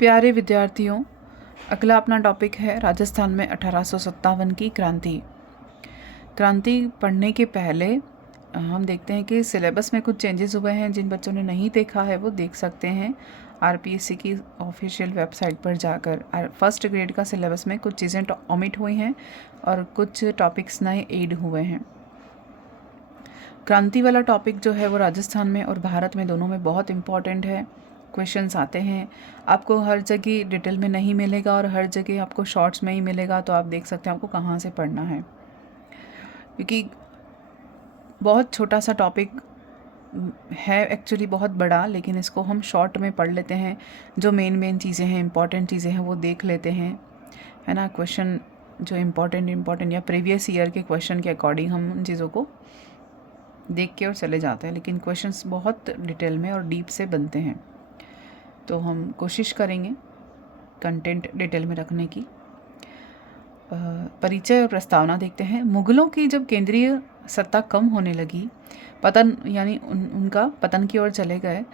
प्यारे विद्यार्थियों, अगला अपना टॉपिक है राजस्थान में 1857 की क्रांति। क्रांति पढ़ने के पहले हम देखते हैं कि सिलेबस में कुछ चेंजेस हुए हैं। जिन बच्चों ने नहीं देखा है वो देख सकते हैं आरपीएससी की ऑफिशियल वेबसाइट पर जाकर। फर्स्ट ग्रेड का सिलेबस में कुछ चीज़ें ओमिट हुई हैं और कुछ टॉपिक्स नए ऐड हुए हैं। क्रांति वाला टॉपिक जो है वो राजस्थान में और भारत में दोनों में बहुत इम्पॉर्टेंट है। क्वेश्चंस आते हैं, आपको हर जगह डिटेल में नहीं मिलेगा और हर जगह आपको शॉर्ट्स में ही मिलेगा, तो आप देख सकते हैं आपको कहाँ से पढ़ना है, क्योंकि बहुत छोटा सा टॉपिक है, एक्चुअली बहुत बड़ा, लेकिन इसको हम शॉर्ट में पढ़ लेते हैं। जो मेन चीज़ें हैं, इंपॉर्टेंट चीज़ें हैं वो देख लेते हैं, है ना। क्वेश्चन जो इम्पॉर्टेंट या प्रीवियस ईयर के क्वेश्चन के अकॉर्डिंग हम उन चीज़ों को देख के और चले जाते हैं, लेकिन क्वेश्चंस बहुत डिटेल में और डीप से बनते हैं। तो हम कोशिश करेंगे कंटेंट डिटेल में रखने की। परिचय और प्रस्तावना देखते हैं। मुगलों की जब केंद्रीय सत्ता कम होने लगी, पतन यानी उनका पतन की ओर चले गए,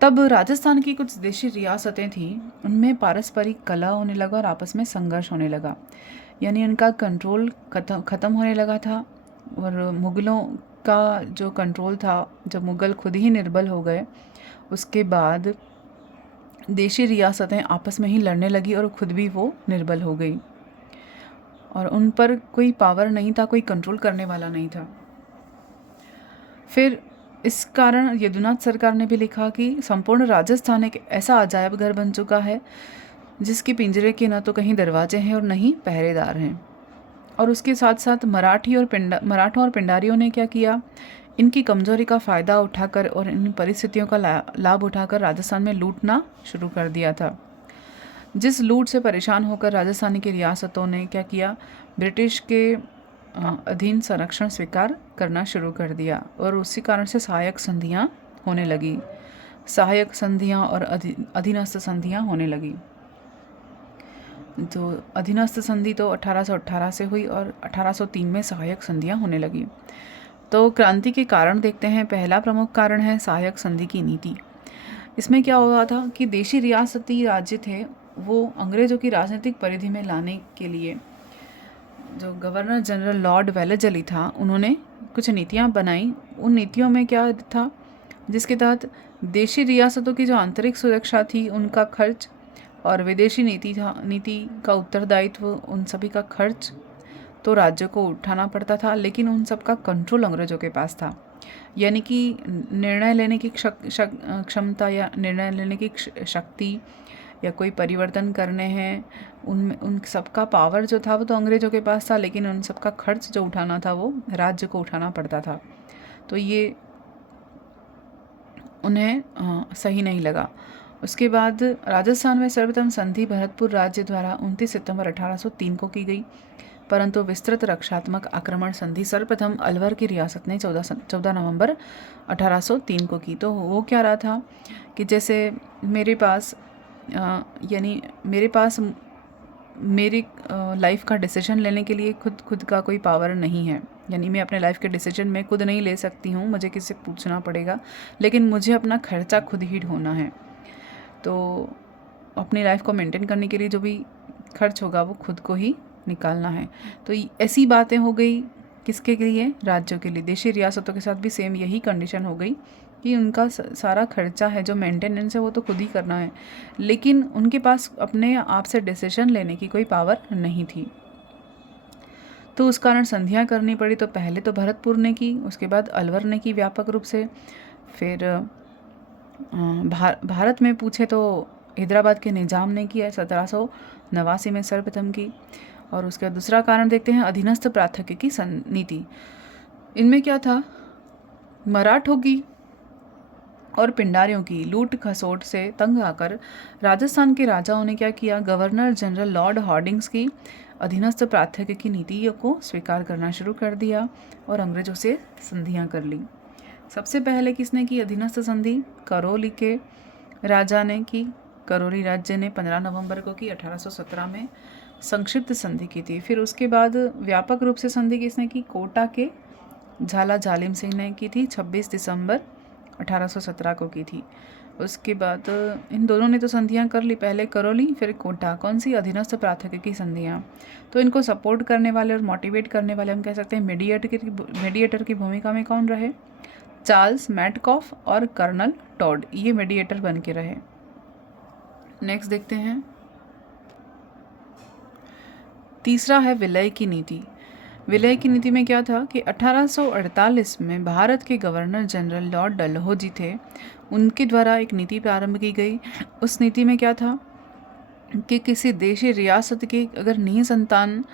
तब राजस्थान की कुछ देशी रियासतें थीं, उनमें पारस्परिक कलह होने लगा और आपस में संघर्ष होने लगा, यानी उनका कंट्रोल ख़त्म होने लगा था। और मुगलों का जो कंट्रोल था, जब मुगल खुद ही निर्बल हो गए, उसके बाद देशी रियासतें आपस में ही लड़ने लगी और खुद भी वो निर्बल हो गई और उन पर कोई पावर नहीं था, कोई कंट्रोल करने वाला नहीं था। फिर इस कारण यदुनाथ सरकार ने भी लिखा कि संपूर्ण राजस्थान एक ऐसा अजायब घर बन चुका है जिसके पिंजरे के न तो कहीं दरवाजे हैं और न ही पहरेदार हैं। और उसके साथ साथ मराठों और पिंडारियों ने क्या किया, इनकी कमजोरी का फ़ायदा उठाकर और इन परिस्थितियों का लाभ उठाकर राजस्थान में लूटना शुरू कर दिया था। जिस लूट से परेशान होकर राजस्थानी की रियासतों ने क्या किया, ब्रिटिश के अधीन संरक्षण स्वीकार करना शुरू कर दिया और उसी कारण से सहायक संधियाँ होने लगी। सहायक संधियाँ और अधीनस्थ संधियाँ होने लगी। तो अधीनस्थ संधि तो 1818 से हुई और 1803 में सहायक संधियाँ होने लगी। तो क्रांति के कारण देखते हैं। पहला प्रमुख कारण है सहायक संधि की नीति। इसमें क्या हुआ था कि देशी रियासती राज्य थे, वो अंग्रेज़ों की राजनीतिक परिधि में लाने के लिए जो गवर्नर जनरल लॉर्ड वेलेस्ली था, उन्होंने कुछ नीतियाँ बनाई। उन नीतियों में क्या था, जिसके तहत देशी रियासतों की जो आंतरिक सुरक्षा थी उनका खर्च और विदेशी नीति का उत्तरदायित्व, उन सभी का खर्च तो राज्यों को उठाना पड़ता था, लेकिन उन सब का कंट्रोल अंग्रेज़ों के पास था। यानी कि निर्णय लेने की क्षमता या निर्णय लेने की शक्ति या कोई परिवर्तन करने हैं, उन सबका पावर जो था वो तो अंग्रेज़ों के पास था, लेकिन उन सबका खर्च जो उठाना था वो राज्य को उठाना पड़ता था। तो ये उन्हें सही नहीं लगा। उसके बाद राजस्थान में सर्वप्रथम संधि भरतपुर राज्य द्वारा 29 सितंबर 1803 को की गई, परंतु विस्तृत रक्षात्मक आक्रमण संधि सर्वप्रथम अलवर की रियासत ने 14 नवंबर 1803 को की। तो वो क्या रहा था कि जैसे मेरे पास मेरी लाइफ का डिसीजन लेने के लिए खुद का कोई पावर नहीं है, यानी मैं अपने लाइफ के डिसीजन में खुद नहीं ले सकती हूँ, मुझे किसी से पूछना पड़ेगा, लेकिन मुझे अपना खर्चा खुद ही ढोना है। तो अपनी लाइफ को मेंटेन करने के लिए जो भी खर्च होगा वो खुद को ही निकालना है। तो ऐसी बातें हो गई किसके लिए, राज्यों के लिए। देशी रियासतों के साथ भी सेम यही कंडीशन हो गई कि उनका सारा खर्चा है, जो मेंटेनेंस है वो तो खुद ही करना है, लेकिन उनके पास अपने आप से डिसीजन लेने की कोई पावर नहीं थी। तो उस कारण संधियाँ करनी पड़ी। तो पहले तो भरतपुर ने की, उसके बाद अलवर ने की व्यापक रूप से। फिर भारत में पूछे तो हैदराबाद के निजाम ने किया 1789 में सर्वप्रथम की। और उसका दूसरा कारण देखते हैं अधीनस्थ प्रार्थक्य की नीति। इनमें क्या था, मराठों की और पिंडारियों की लूट खसोट से तंग आकर राजस्थान के राजाओं ने क्या किया, गवर्नर जनरल लॉर्ड हॉर्डिंग्स की अधीनस्थ प्रार्थक्य की नीतियों को स्वीकार करना शुरू कर दिया और अंग्रेजों से संधियां कर ली। सबसे पहले किसने की अधीनस्थ संधि, करौली के राजा ने की। करौली राज्य ने 15 नवंबर को की 1817 में संक्षिप्त संधि की थी। फिर उसके बाद व्यापक रूप से संधि किसने की, कोटा के झाला जालिम सिंह ने की थी, 26 दिसंबर 1817 को की थी। उसके बाद इन दोनों ने तो संधियाँ कर ली, पहले करौली फिर कोटा। कौन सी? अधीनस्थ प्राथमिकी संधियाँ। तो इनको सपोर्ट करने वाले और मोटिवेट करने वाले हम कह सकते हैं मीडिएटर की भूमिका में कौन रहे? चार्ल्स मैटकॉफ और कर्नल टॉड, ये मीडिएटर बन के रहे। नेक्स्ट देखते हैं, तीसरा है विलय की नीति। विलय की नीति में क्या था कि 1848 में भारत के गवर्नर जनरल लॉर्ड डलहौजी थे, उनके द्वारा एक नीति प्रारंभ की गई। उस नीति में क्या था कि किसी देशी रियासत के अगर निसंतान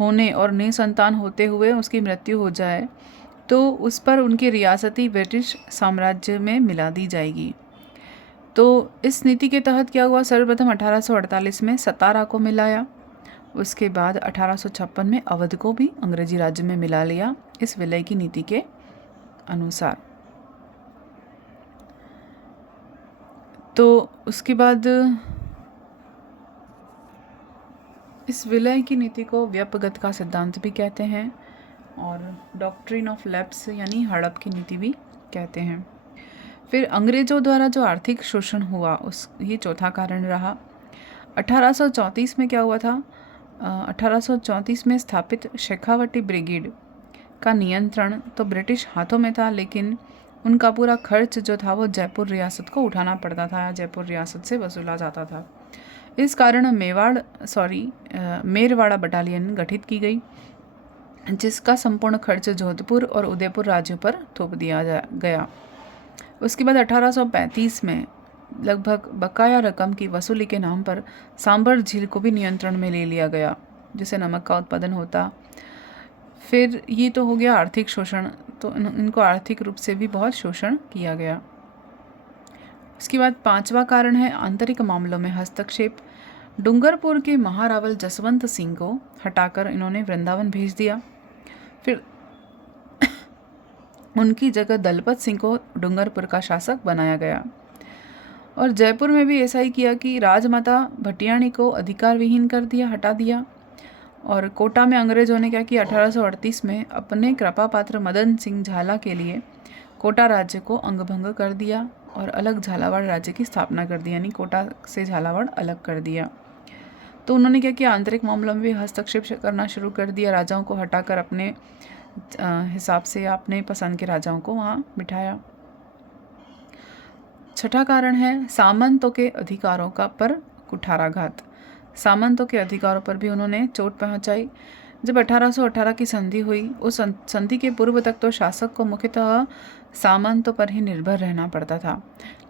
होने और निसंतान होते हुए उसकी मृत्यु हो जाए तो उस पर उनकी रियासती ब्रिटिश साम्राज्य में मिला दी जाएगी। तो इस नीति के तहत क्या हुआ? सर्वप्रथम 1848 में सतारा को मिलाया, उसके बाद 1856 में अवध को भी अंग्रेजी राज्य में मिला लिया इस विलय की नीति के अनुसार। तो उसके बाद इस विलय की नीति को व्यपगत का सिद्धांत भी कहते हैं और डॉक्ट्रिन ऑफ लैप्स यानी हड़प की नीति भी कहते हैं। फिर अंग्रेजों द्वारा जो आर्थिक शोषण हुआ ये चौथा कारण रहा। 1834 में क्या हुआ था? 1834 में स्थापित शेखावटी ब्रिगेड का नियंत्रण तो ब्रिटिश हाथों में था, लेकिन उनका पूरा खर्च जो था वो जयपुर रियासत को उठाना पड़ता था या जयपुर रियासत से वसूला जाता था। इस कारण मेरवाड़ा बटालियन गठित की गई, जिसका संपूर्ण खर्च जोधपुर और उदयपुर राज्यों पर थोप दिया गया। उसके बाद 1835 में लगभग बकाया रकम की वसूली के नाम पर सांभर झील को भी नियंत्रण में ले लिया गया, जिससे नमक का उत्पादन होता। फिर ये तो हो गया आर्थिक शोषण, तो इनको आर्थिक रूप से भी बहुत शोषण किया गया। उसके बाद पांचवा कारण है आंतरिक मामलों में हस्तक्षेप। डूंगरपुर के महारावल जसवंत सिंह को हटाकर इन्होंने वृंदावन भेज दिया। फिर उनकी जगह दलपत सिंह को डूंगरपुर का शासक बनाया गया और जयपुर में भी ऐसा ही किया कि राजमाता भटियाणी को अधिकार विहीन कर दिया, हटा दिया। और कोटा में अंग्रेजों ने क्या किया? 1838 में अपने कृपा पात्र मदन सिंह झाला के लिए कोटा राज्य को अंगभंग कर दिया और अलग झालावाड़ राज्य की स्थापना कर दी, यानी कोटा से झालावाड़ अलग कर दिया। तो उन्होंने क्या किया? आंतरिक मामलों में भी हस्तक्षेप करना शुरू कर दिया, राजाओं को हटाकर अपने हिसाब से या अपने पसंद के राजाओं को वहाँ बिठाया। छठा कारण है सामंतों के अधिकारों का पर कुठाराघात। सामंतों के अधिकारों पर भी उन्होंने चोट पहुंचाई। जब 1818 की संधि हुई, उस संधि के पूर्व तक तो शासक को मुख्यतः सामंतों पर ही निर्भर रहना पड़ता था,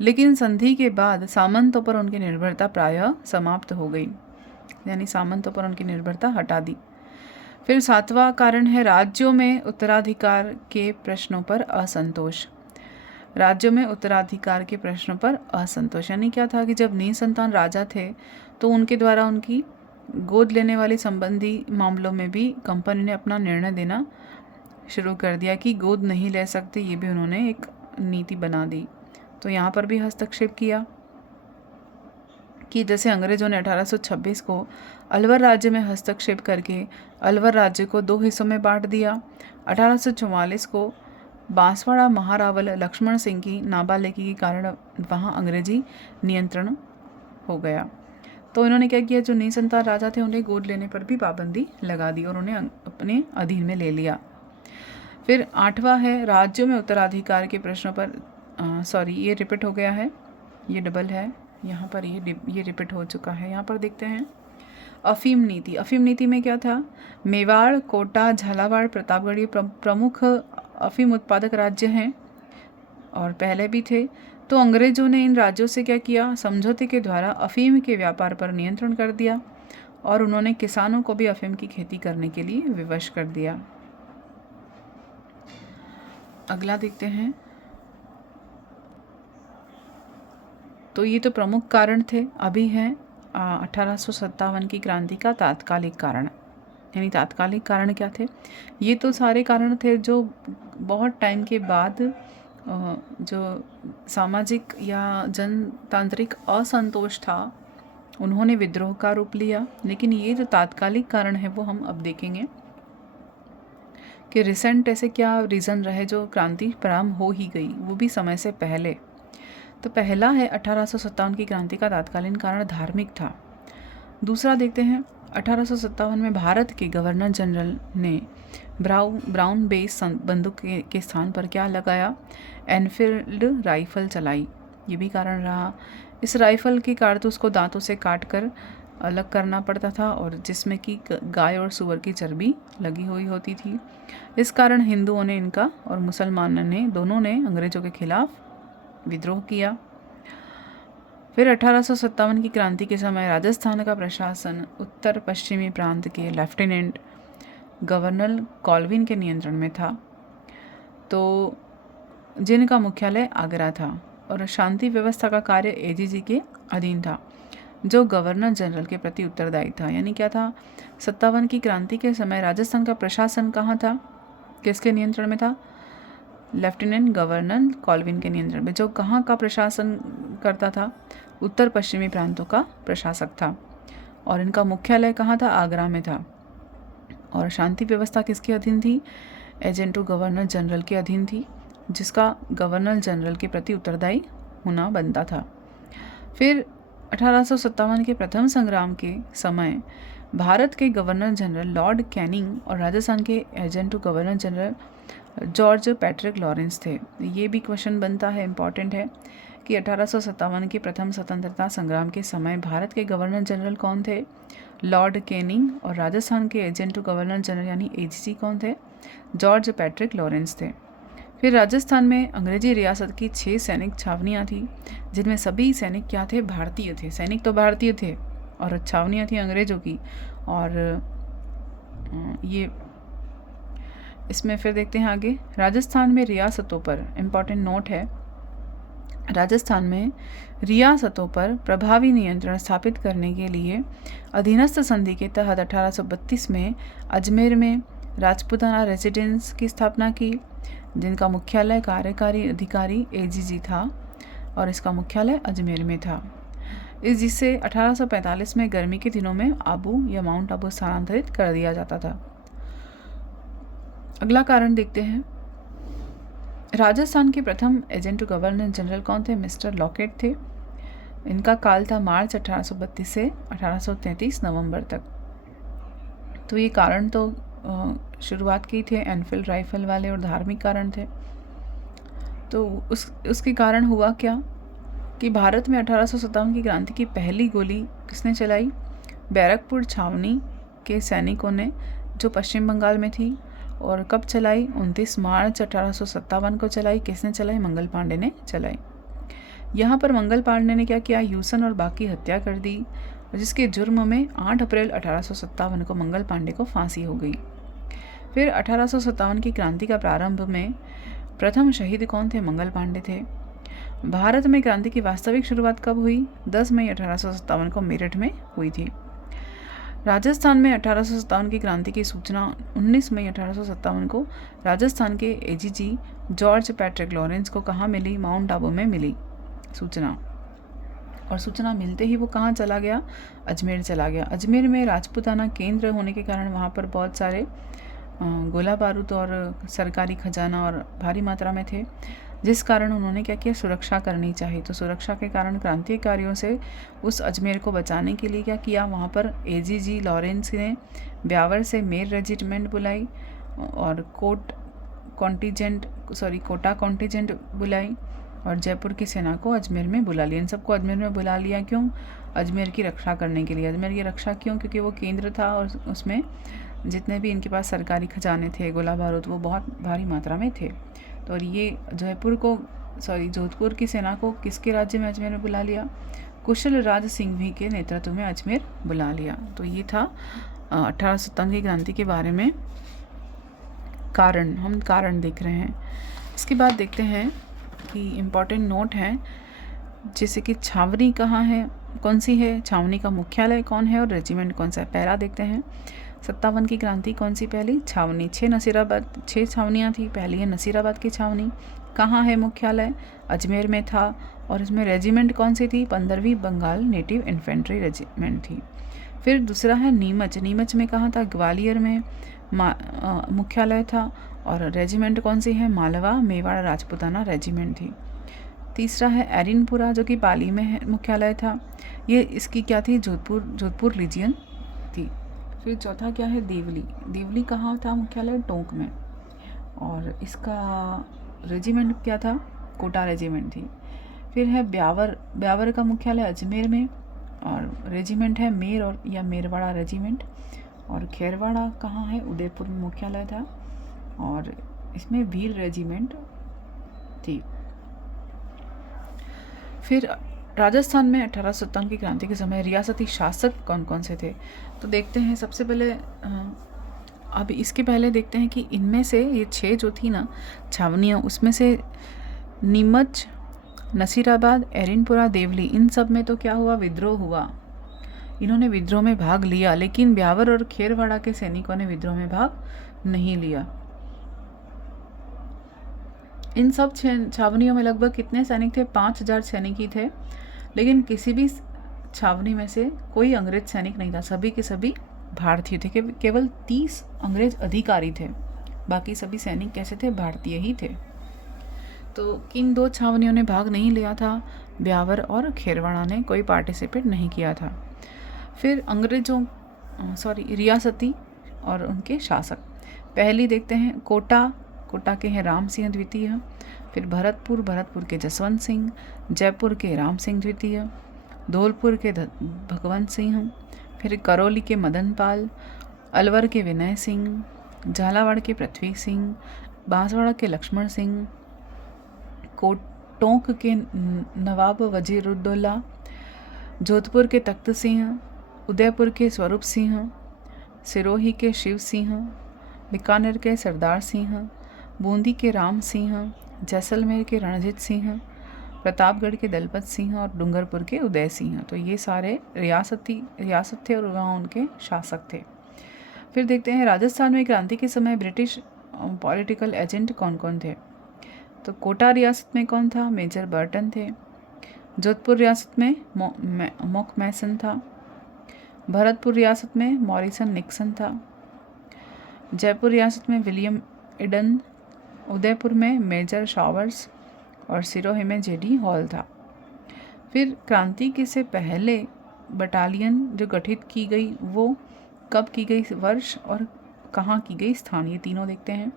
लेकिन संधि के बाद सामंतों पर उनकी निर्भरता प्रायः समाप्त हो गई, यानी सामंतों पर उनकी निर्भरता हटा दी। फिर सातवां कारण है राज्यों में उत्तराधिकार के प्रश्नों पर असंतोष। राज्यों में उत्तराधिकार के प्रश्नों पर असंतोष यानी क्या था कि जब निसंतान राजा थे तो उनके द्वारा उनकी गोद लेने वाली संबंधी मामलों में भी कंपनी ने अपना निर्णय देना शुरू कर दिया कि गोद नहीं ले सकते, ये भी उन्होंने एक नीति बना दी। तो यहाँ पर भी हस्तक्षेप किया कि जैसे अंग्रेजों ने 1826 को अलवर राज्य में हस्तक्षेप करके अलवर राज्य को 2 हिस्सों में बांट दिया। 1844 को बांसवाड़ा महारावल लक्ष्मण सिंह की नाबालिगी के कारण वहाँ अंग्रेजी नियंत्रण हो गया। तो इन्होंने क्या किया? जो निसंतान राजा थे उन्हें गोद लेने पर भी पाबंदी लगा दी और उन्हें अपने अधीन में ले लिया। फिर आठवां है राज्यों में उत्तराधिकार के प्रश्नों पर ये रिपीट हो गया है, ये डबल है यहाँ पर, ये रिपीट हो चुका है। यहाँ पर देखते हैं अफीम नीति। अफीम नीति में क्या था? मेवाड़, कोटा, झालावाड़, प्रतापगढ़ ये प्रमुख अफीम उत्पादक राज्य हैं और पहले भी थे। तो अंग्रेजों ने इन राज्यों से क्या किया? समझौते के द्वारा अफीम के व्यापार पर नियंत्रण कर दिया और उन्होंने किसानों को भी अफीम की खेती करने के लिए विवश कर दिया। अगला देखते हैं। तो ये तो प्रमुख कारण थे। अभी है 1857 की क्रांति का तात्कालिक कारण, यानी तात्कालिक कारण क्या थे? ये तो सारे कारण थे जो बहुत टाइम के बाद जो सामाजिक या जनतांत्रिक असंतोष था उन्होंने विद्रोह का रूप लिया। लेकिन ये जो तात्कालिक कारण है वो हम अब देखेंगे कि रिसेंट ऐसे क्या रीज़न रहे जो क्रांति प्रारंभ हो ही गई, वो भी समय से पहले। तो पहला है 1857 की क्रांति का तात्कालीन कारण धार्मिक था। दूसरा देखते हैं, 1857 में भारत के गवर्नर जनरल ने ब्राउन बेस बंदूक के स्थान पर क्या लगाया? एनफील्ड राइफल चलाई। ये भी कारण रहा। इस राइफल की कारतूस को दांतों से काट कर अलग करना पड़ता था और जिसमें कि गाय और सूअर की चर्बी लगी हुई होती थी। इस कारण हिंदुओं ने इनका और मुसलमानों ने दोनों ने अंग्रेज़ों के खिलाफ विद्रोह किया। फिर 1857 की क्रांति के समय राजस्थान का प्रशासन उत्तर पश्चिमी प्रांत के लेफ्टिनेंट गवर्नर कॉल्विन के नियंत्रण में था, तो जिनका मुख्यालय आगरा था, और शांति व्यवस्था का कार्य एजीजी के अधीन था, जो गवर्नर जनरल के प्रति उत्तरदायी था। यानी क्या था? 57 की क्रांति के समय राजस्थान का प्रशासन कहाँ था, किसके नियंत्रण में था? लेफ्टिनेंट गवर्नर कॉल्विन के नियंत्रण में, जो कहाँ का प्रशासन करता था? उत्तर पश्चिमी प्रांतों का प्रशासक था, और इनका मुख्यालय कहाँ था? आगरा में था। और शांति व्यवस्था किसके अधीन थी? एजेंट टू गवर्नर जनरल के अधीन थी, जिसका गवर्नर जनरल के प्रति उत्तरदायी होना बनता था। फिर 1857 के प्रथम संग्राम के समय भारत के गवर्नर जनरल लॉर्ड कैनिंग और राजस्थान के agent to governor general George Patrick Lawrence थे। ये भी क्वेश्चन बनता है, इम्पॉर्टेंट है कि 1857 के प्रथम स्वतंत्रता संग्राम के समय भारत के गवर्नर जनरल कौन थे? लॉर्ड कैनिंग, और राजस्थान के एजेंट टू गवर्नर जनरल यानी एजीसी कौन थे? जॉर्ज पैट्रिक लॉरेंस थे। फिर राजस्थान में अंग्रेजी रियासत की 6 सैनिक छावनियाँ थी, जिनमें सभी सैनिक क्या थे? भारतीय थे। सैनिक तो भारतीय थे और छावनियाँ थी अंग्रेज़ों की। और ये इसमें फिर देखते हैं आगे, राजस्थान में रियासतों पर इम्पॉर्टेंट नोट है, राजस्थान में रियासतों पर प्रभावी नियंत्रण स्थापित करने के लिए अधीनस्थ संधि के तहत 1832 में अजमेर में राजपूताना रेजिडेंस की स्थापना की, जिनका मुख्यालय कार्यकारी अधिकारी एजीजी था और इसका मुख्यालय अजमेर में था। जिससे 1845 में गर्मी के दिनों में आबू या माउंट आबू स्थानांतरित कर दिया जाता था। अगला कारण देखते हैं, राजस्थान के प्रथम एजेंट टू गवर्नर जनरल कौन थे? मिस्टर लॉकेट थे। इनका काल था मार्च 1832 से 1833 नवंबर तक। तो ये कारण तो शुरुआत की थे एनफील्ड राइफल वाले, और धार्मिक कारण थे। तो उसके कारण हुआ क्या कि भारत में 1857 की क्रांति की पहली गोली किसने चलाई? बैरकपुर छावनी के सैनिकों ने, जो पश्चिम बंगाल में थी। और कब चलाई? 29 मार्च 1857 को चलाई। किसने चलाई? मंगल पांडे ने चलाई। यहाँ पर मंगल पांडे ने क्या किया? यूसन और बाकी हत्या कर दी, जिसके जुर्म में 8 अप्रैल 1857 को मंगल पांडे को फांसी हो गई। फिर 1857 की क्रांति का प्रारंभ में प्रथम शहीद कौन थे? मंगल पांडे थे। भारत में क्रांति की वास्तविक शुरुआत कब हुई? 10 मई 1857 को मेरठ में हुई थी। राजस्थान में 1857 की क्रांति की सूचना 19 मई 1857 को राजस्थान के एजीजी जॉर्ज पैट्रिक लॉरेंस को कहाँ मिली? माउंट आबू में मिली सूचना। और सूचना मिलते ही वो कहाँ चला गया? अजमेर चला गया। अजमेर में राजपूताना केंद्र होने के कारण वहाँ पर बहुत सारे गोला बारूद और सरकारी खजाना और भारी मात्रा में थे, जिस कारण उन्होंने क्या किया? सुरक्षा करनी चाहिए। तो सुरक्षा के कारण क्रांतिकारियों से उस अजमेर को बचाने के लिए क्या किया? वहाँ पर एजीजी लॉरेंस ने ब्यावर से मेर रेजिमेंट बुलाई और कोटा कॉन्टीजेंट बुलाई, और जयपुर की सेना को अजमेर में बुला लिया। इन सबको अजमेर में बुला लिया क्यों? अजमेर की रक्षा करने के लिए। अजमेर की रक्षा क्यों? क्योंकि वो केंद्र था और उसमें जितने भी इनके पास सरकारी खजाने थे, गोला बारूद, वो बहुत भारी मात्रा में थे। तो और ये जोधपुर की सेना को किसके राज्य में अजमेर में बुला लिया? कुशल राज सिंघवी के नेतृत्व में अजमेर बुला लिया। तो ये था 1857 की क्रांति के बारे में कारण, हम कारण देख रहे हैं। इसके बाद देखते हैं कि इम्पॉर्टेंट नोट है, जैसे कि छावनी कहाँ है, कौन सी है, छावनी का मुख्यालय कौन है और रेजिमेंट कौन सा है। पहला देखते हैं 57 की क्रांति कौन सी पहली? छावनी। 6 छावनियाँ थी। पहली है नसीराबाद की छावनी। कहाँ है मुख्यालय? अजमेर में था। और इसमें रेजिमेंट कौन सी थी? 15वीं बंगाल नेटिव इन्फेंट्री रेजिमेंट थी। फिर दूसरा है नीमच। नीमच में कहाँ था? ग्वालियर में मुख्यालय था। और रेजिमेंट कौन सी है? मालवा मेवाड़ राजपूताना रेजिमेंट थी। तीसरा है एरिनपुरा जो कि पाली में है, मुख्यालय था। ये इसकी क्या थी, जोधपुर रीजियन थी। फिर चौथा क्या है, देवली। देवली कहाँ था मुख्यालय, टोंक में। और इसका रेजिमेंट क्या था, कोटा रेजिमेंट थी। फिर है ब्यावर। ब्यावर का मुख्यालय अजमेर में और रेजिमेंट है मेर और या मेरवाड़ा रेजिमेंट। और खेरवाड़ा कहाँ है, उदयपुर में मुख्यालय था और इसमें वीर रेजिमेंट थी। फिर राजस्थान में 1857 की क्रांति के समय रियासती शासक कौन कौन से थे, तो देखते हैं। सबसे पहले अब इसके पहले देखते हैं कि इनमें से ये 6 जो थी ना छावनियाँ, उसमें से नीमच, नसीराबाद, एरिनपुरा, देवली, इन सब में तो क्या हुआ, विद्रोह हुआ। इन्होंने विद्रोह में भाग लिया, लेकिन ब्यावर और खेरवाड़ा के सैनिकों ने विद्रोह में भाग नहीं लिया। इन सब छावनियों में लगभग कितने सैनिक थे, 5000 सैनिक ही थे। लेकिन किसी भी छावनी में से कोई अंग्रेज सैनिक नहीं था, सभी के सभी भारतीय थे। केवल 30 अंग्रेज अधिकारी थे, बाकी सभी सैनिक कैसे थे, भारतीय ही थे। तो किन 2 छावनियों ने भाग नहीं लिया था, ब्यावर और खेरवाड़ा ने कोई पार्टिसिपेट नहीं किया था। फिर रियासती और उनके शासक। पहली देखते हैं कोटा। कोटा के हैं राम सिंह द्वितीय। फिर भरतपुर के जसवंत सिंह। जयपुर के राम सिंह द्वितीय। धौलपुर के भगवंत सिंह। फिर करौली के मदन पाल। अलवर के विनय सिंह। झालावाड़ के पृथ्वी सिंह। बांसवाड़ा के लक्ष्मण सिंह। टोंक के नवाब वजीरुद्दौला। जोधपुर के तख्त सिंह। उदयपुर के स्वरूप सिंह। सिरोही के शिव सिंह। बीकानेर के सरदार सिंह। बूंदी के राम सिंह। जैसलमेर के रणजीत सिंह। प्रतापगढ़ के दलपत सिंह और डूंगरपुर के उदय सिंह। तो ये सारे रियासत थे और वहाँ उनके शासक थे। फिर देखते हैं राजस्थान में क्रांति के समय ब्रिटिश पॉलिटिकल एजेंट कौन कौन थे। तो कोटा रियासत में कौन था, मेजर बर्टन थे। जोधपुर रियासत में मॉक मैसन था। भरतपुर रियासत में मॉरिसन निक्सन था। जयपुर रियासत में विलियम इडन। उदयपुर में मेजर शॉवर्स और सिरोही में जेडी हॉल था। फिर क्रांति के से पहले बटालियन जो गठित की गई वो कब की गई, वर्ष और कहाँ की गई, स्थान, ये तीनों देखते हैं।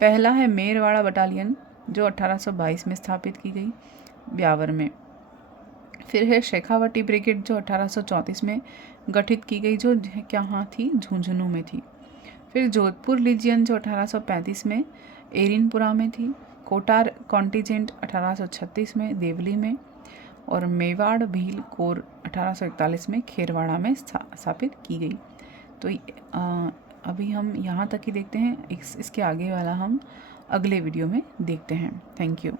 पहला है मेरवाड़ा बटालियन जो 1822 में स्थापित की गई ब्यावर में। फिर है शेखावटी ब्रिगेड जो 1834 में गठित की गई, जो कहाँ थी, झुंझुनू में थी। फिर जोधपुर लीजियन जो 1835 में एरिनपुरा में थी। कोटा कॉन्टिजेंट 1836 में देवली में। और मेवाड़ भील कोर 1841 में खेरवाड़ा में स्थापित की गई। तो अभी हम यहाँ तक ही देखते हैं, इसके आगे वाला हम अगले वीडियो में देखते हैं। Thank you.